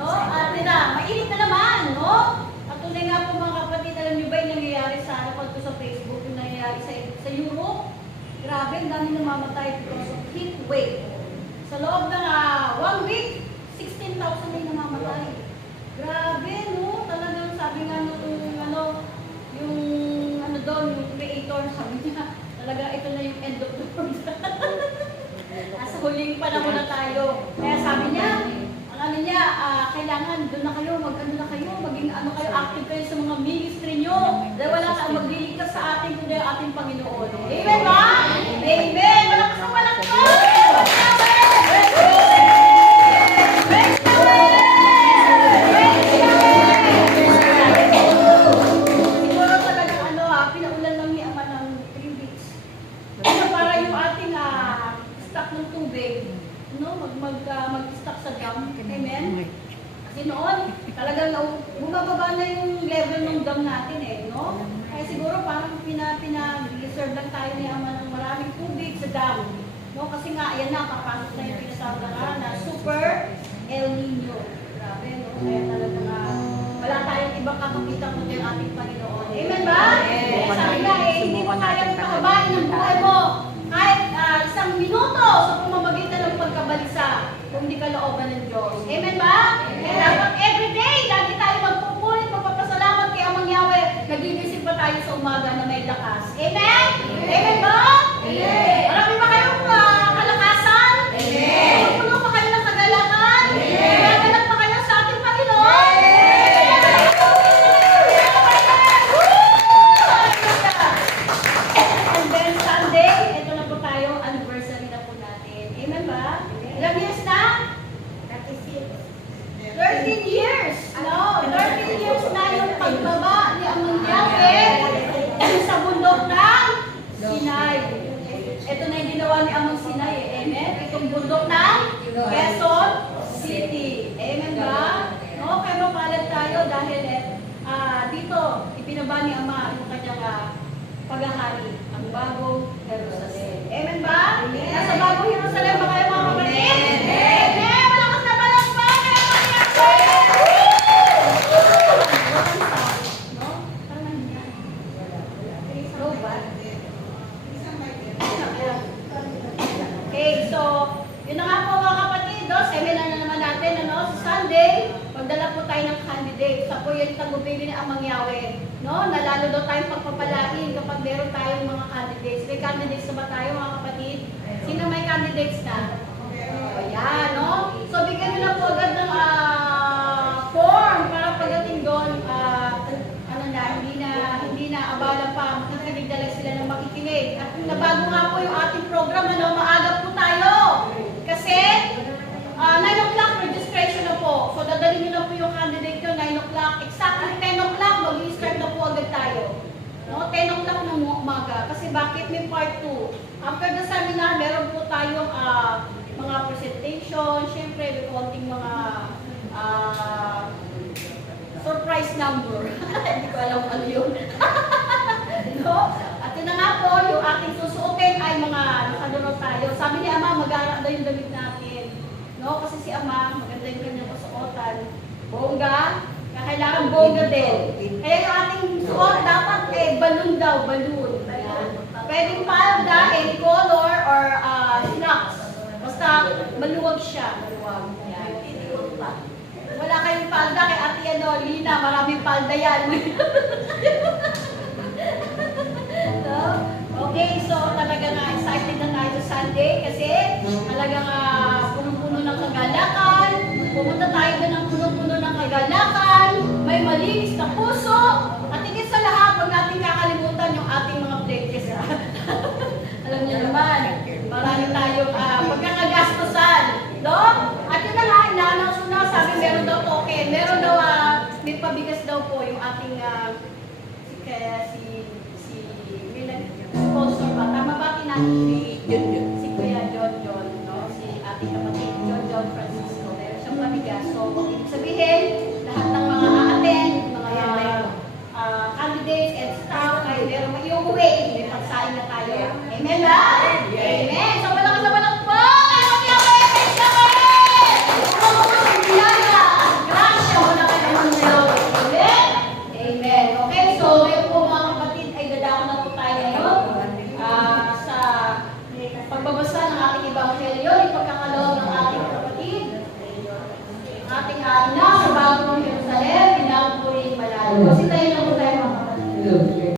No? At mainit na naman, no? At tunay nga po mga kapatid, alam niyo ba yung nangyayari sa napag ko sa Facebook, yung nangyayari sa Europe? Grabe, ang dami namamatay because of heat wave. Sa loob ng 1 week, 16,000 na yung namamatay. Grabe, no? Talagang sabi nga yung doon, yung creator, sabi niya, talaga ito na yung end of the world. Nasa huling panahon na tayo. Kaya sabi niya, kailangan doon na kayo, maging active kayo sa mga ministry nyo. Dahil wala kang magliligtas sa atin kundi ang ating Panginoon. Amen ba? Amen! Malakas na malakas! Siguro talaga pinaulan lang ni Ama ng 3 weeks. Para yung ating stock ng tubig, mag-stock sa dam. Amen? Kasi noon, talagang bumababa na yung level ng dam natin no? Kaya siguro parang pinag-reserve lang tayo ni Ama ng maraming tubig sa dam. No? Kasi nga, ayan na, papasok na yung pinasawag na Super El Nino. Grabe, no? Kaya talaga wala tayong ibang kakakita kundi ang ating Panginoon. Amen ba? Kaya sabi nga, hindi mo kayang pahabain ang buhay mo kahit 1 minuto sa pamamagitan ng pagkabalisa kung hindi ka looban ng Diyos. Amen ba? Kaya dapat everyday, lagi tayo magpupulit, magpapasalamat kay Amang Yahweh, nagigising pa tayo sa umaga na may lakas. Amen? Amen ba? Amen. Marami ba kayong kalakasan? Amen. Puno pa kayo ng kagalakan? Amen. Nagagalak pa kayo sa ating Panginoon? And then Sunday, ito na po tayo, anniversary na po natin. Amen ba? Ilang years na? 13 years! No, 13 years na yung pagbaba ni Amang Yahweh sa bundok ng Sinai. Ito na yung ginawa ni Amang Sinai. Amen? Itong bundok ng Quezon City. Amen ba? No, kaya mapalad tayo dahil dito, ipinaba ni Ama yung kanyang paghahari, ang bagong Jerusalem. Amen ba? Nasa bagong Jerusalem ba kayo mga kapatid? Amen! Malakas na palakpak! Kaya no? Parang yan. No ba? Okay, so, yun na nga po mga kapatid, seminar na naman natin, sa Sunday, magdala po tayo ng candidate. Sa po yung tagubili ni Amang Yahweh. No? Nalalo daw tayong pagpapalain kapag meron tayong mga candidates. May candidates na ba tayo mga kapatid? Sino may candidates na? Ayan, no? So, bigyan nyo na po agad ng form para pagdating doon, hindi na abala pa, makikinig na lang sila ng makikinig. At nabago nga po yung ating program, maaga po tayo. Kasi, 9 o'clock registration na po. So, dadalhin nyo na po yung candidate nyo, 9 o'clock. Exactly 10 o'clock, mag-i-start na po agad tayo. No? 10 o'clock ng umaga. Kasi bakit may part 2? After the seminar, meron po tayong mga presentation, syempre, may konting mga surprise number. Hindi ko alam ano yun. No? At yun na nga po, yung ating susuotin ay mga nakadunod tayo. Sabi ni Ama, mag-aara daw yung damit natin. No? Kasi si Ama, maganda yung kanyang kasuotan. Bongga, kailangan bongga din. Kaya yung ating suot dapat balloon daw, balloon. Pwedeng palda, any color, or snacks. Basta maluwag siya. Maluwag. Yan. Wala kayong palda kay Ate Lina, maraming palda yan. So, okay, so talaga nga excited na tayo sa Sunday kasi talagang punong-puno ng kagalakan. Pumunta tayo doon ng punong-puno ng kagalakan. May malinis na puso. At higit sa lahat, huwag natin kakalimutan yung ating mga pledges. Alam niyo naman, marami tayong pagkakagastusan. No? At yun na nga, inaannounce na, sabi meron daw token. Meron daw, may pabigas daw po yung ating may sponsor ba? Tama ba natin si Kuya John, no? Si ating kapatid John Francisco. Meron siyang pabigas. So, ibig sabihin, lahat ng mga a-attend, mga candidates and staff ay meron may uuwi. May pagsain na tayo. Amen ba?